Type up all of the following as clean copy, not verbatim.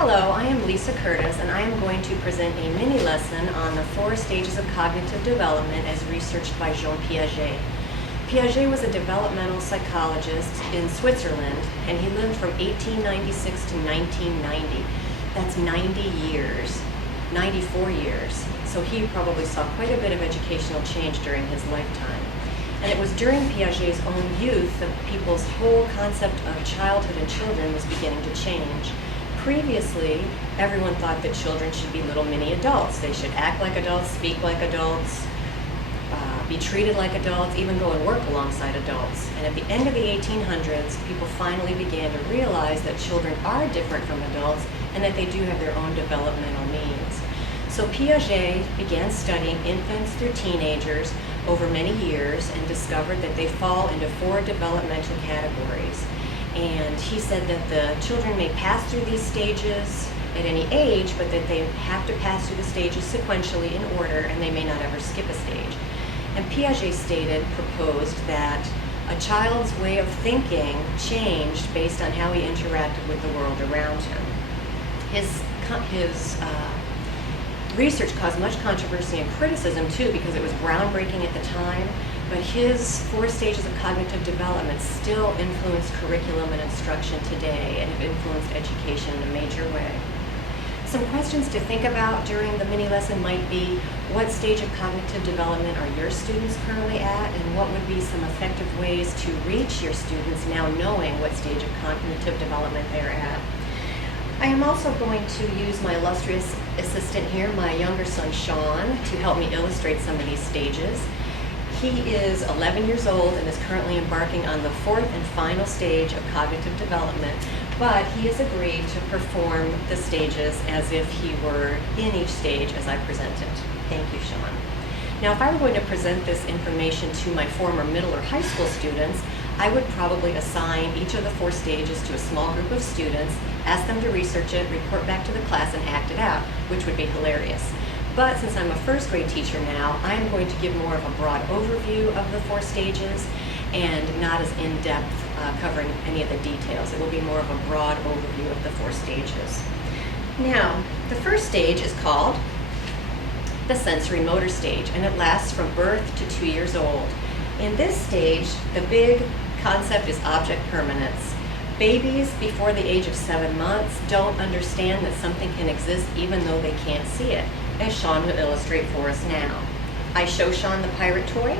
Hello, I am Lisa Curtis, and I am going to present a mini lesson on the 4 stages of cognitive development as researched by Jean Piaget. Piaget was a developmental psychologist in Switzerland, and he lived from 1896 to 1990. That's 90 years, 94 years. So he probably saw quite a bit of educational change during his lifetime. And it was during Piaget's own youth that people's whole concept of childhood and children was beginning to change. Previously, everyone thought that children should be little mini adults. They should act like adults, speak like adults, be treated like adults, even go and work alongside adults. And at the end of the 1800s, people finally began to realize that children are different from adults and that they do have their own developmental needs. So Piaget began studying infants through teenagers over many years and discovered that they fall into 4 developmental categories. And he said that the children may pass through these stages at any age, but that they have to pass through the stages sequentially in order, and they may not ever skip a stage. And Piaget proposed that a child's way of thinking changed based on how he interacted with the world around him. His research caused much controversy and criticism too, because it was groundbreaking at the time, but his 4 stages of cognitive development still influence curriculum and instruction today and have influenced education in a major way. Some questions to think about during the mini lesson might be, what stage of cognitive development are your students currently at, and what would be some effective ways to reach your students now knowing what stage of cognitive development they're at. I am also going to use my illustrious assistant here, my younger son Sean, to help me illustrate some of these stages. He is 11 years old and is currently embarking on the 4th and final stage of cognitive development, but he has agreed to perform the stages as if he were in each stage as I present it. Thank you, Sean. Now, if I were going to present this information to my former middle or high school students, I would probably assign each of the 4 stages to a small group of students, ask them to research it, report back to the class, and act it out, which would be hilarious. But since I'm a 1st grade teacher now, I'm going to give more of a broad overview of the 4 stages and not as in-depth covering any of the details. It will be more of a broad overview of the 4 stages. Now, the 1st stage is called the sensory motor stage, and it lasts from birth to 2 years old. In this stage, the big concept is object permanence. Babies before the age of 7 months don't understand that something can exist even though they can't see it, as Sean will illustrate for us now. I show Sean the pirate toy.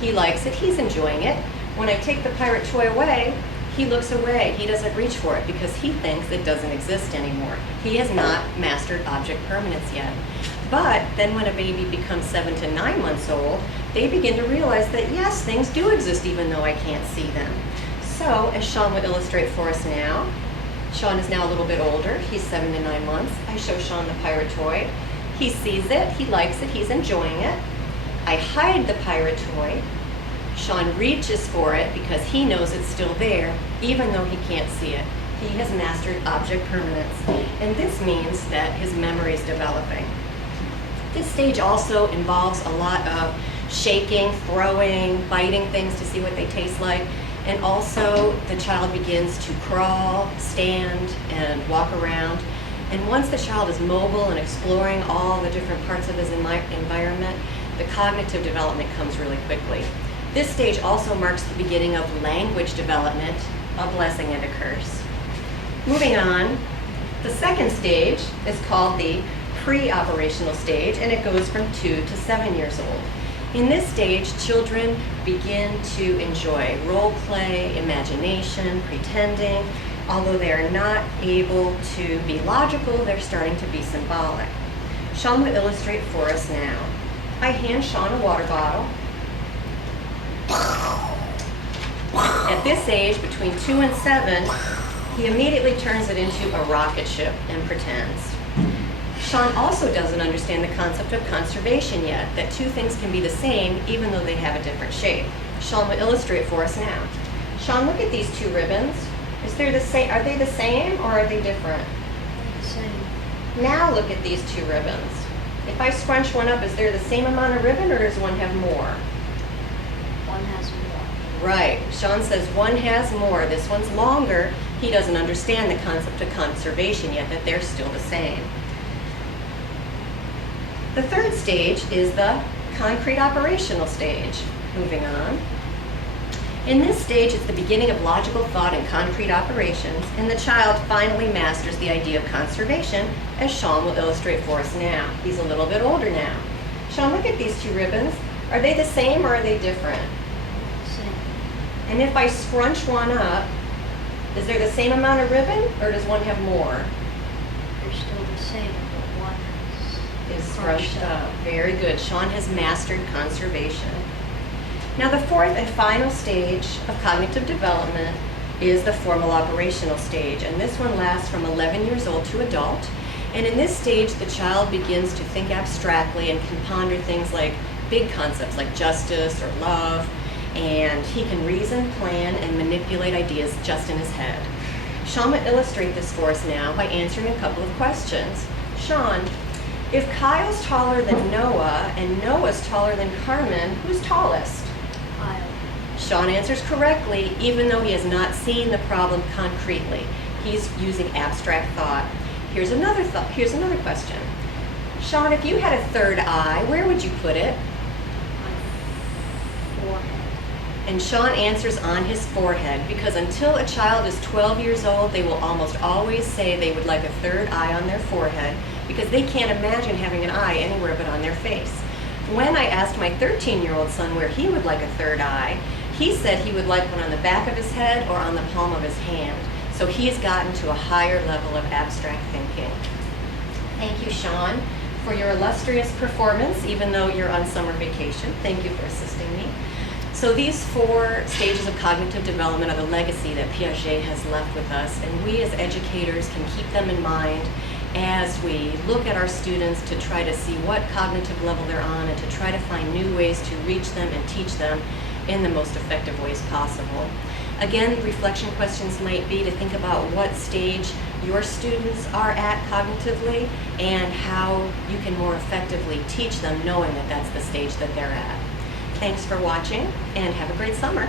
He likes it, he's enjoying it. When I take the pirate toy away, he looks away. He doesn't reach for it because he thinks it doesn't exist anymore. He has not mastered object permanence yet. But then when a baby becomes 7 to 9 months old, they begin to realize that yes, things do exist even though I can't see them. So, as Sean will illustrate for us now, Sean is now a little bit older. He's 7 to 9 months. I show Sean the pirate toy. He sees it, he likes it, he's enjoying it. I hide the pirate toy. Sean reaches for it because he knows it's still there, even though he can't see it. He has mastered object permanence, and this means that his memory is developing. This stage also involves a lot of shaking, throwing, biting things to see what they taste like. And also, the child begins to crawl, stand, and walk around. And once the child is mobile and exploring all the different parts of his environment, the cognitive development comes really quickly. This stage also marks the beginning of language development, a blessing and a curse. Moving on, the 2nd stage is called the pre-operational stage, and it goes from 2 to 7 years old. In this stage, children begin to enjoy role play, imagination, pretending. Although they are not able to be logical, they're starting to be symbolic. Sean will illustrate for us now. I hand Sean a water bottle. At this age, between 2 and 7, he immediately turns it into a rocket ship and pretends. Sean also doesn't understand the concept of conservation yet, that 2 things can be the same even though they have a different shape. Sean will illustrate for us now. Sean, look at these 2 ribbons. Are they the same or are they different? The same. Now look at these 2 ribbons. If I scrunch one up, is there the same amount of ribbon or does one have more? One has more. Right. Sean says one has more. This one's longer. He doesn't understand the concept of conservation yet, that they're still the same. The third stage is the concrete operational stage. Moving on. In this stage, it's the beginning of logical thought and concrete operations, and the child finally masters the idea of conservation, as Sean will illustrate for us now. He's a little bit older now. Sean, look at these two ribbons. Are they the same or are they different? Same. And if I scrunch one up, is there the same amount of ribbon, or does one have more? They're still the same, but one Is scrunched up. Very good. Sean has mastered conservation. Now the fourth and final stage of cognitive development is the formal operational stage, and this one lasts from 11 years old to adult. And in this stage, the child begins to think abstractly and can ponder things like big concepts like justice or love, and he can reason, plan, and manipulate ideas just in his head. Sean will illustrate this for us now by answering a couple of questions. Sean, if Kyle's taller than Noah and Noah's taller than Carmen, who's tallest? Kyle. Sean answers correctly, even though he has not seen the problem concretely. He's using abstract thought. Here's another question. Sean, if you had a third eye, where would you put it? My forehead. And Sean answers on his forehead, because until a child is 12 years old, they will almost always say they would like a third eye on their forehead, because they can't imagine having an eye anywhere but on their face. When I asked my 13-year-old son where he would like a third eye, he said he would like one on the back of his head or on the palm of his hand. So he has gotten to a higher level of abstract thinking. Thank you, Sean, for your illustrious performance, even though you're on summer vacation. Thank you for assisting me. So these 4 stages of cognitive development are the legacy that Piaget has left with us, and we as educators can keep them in mind as we look at our students to try to see what cognitive level they're on and to try to find new ways to reach them and teach them in the most effective ways possible. Again, reflection questions might be to think about what stage your students are at cognitively and how you can more effectively teach them knowing that that's the stage that they're at. Thanks for watching and have a great summer.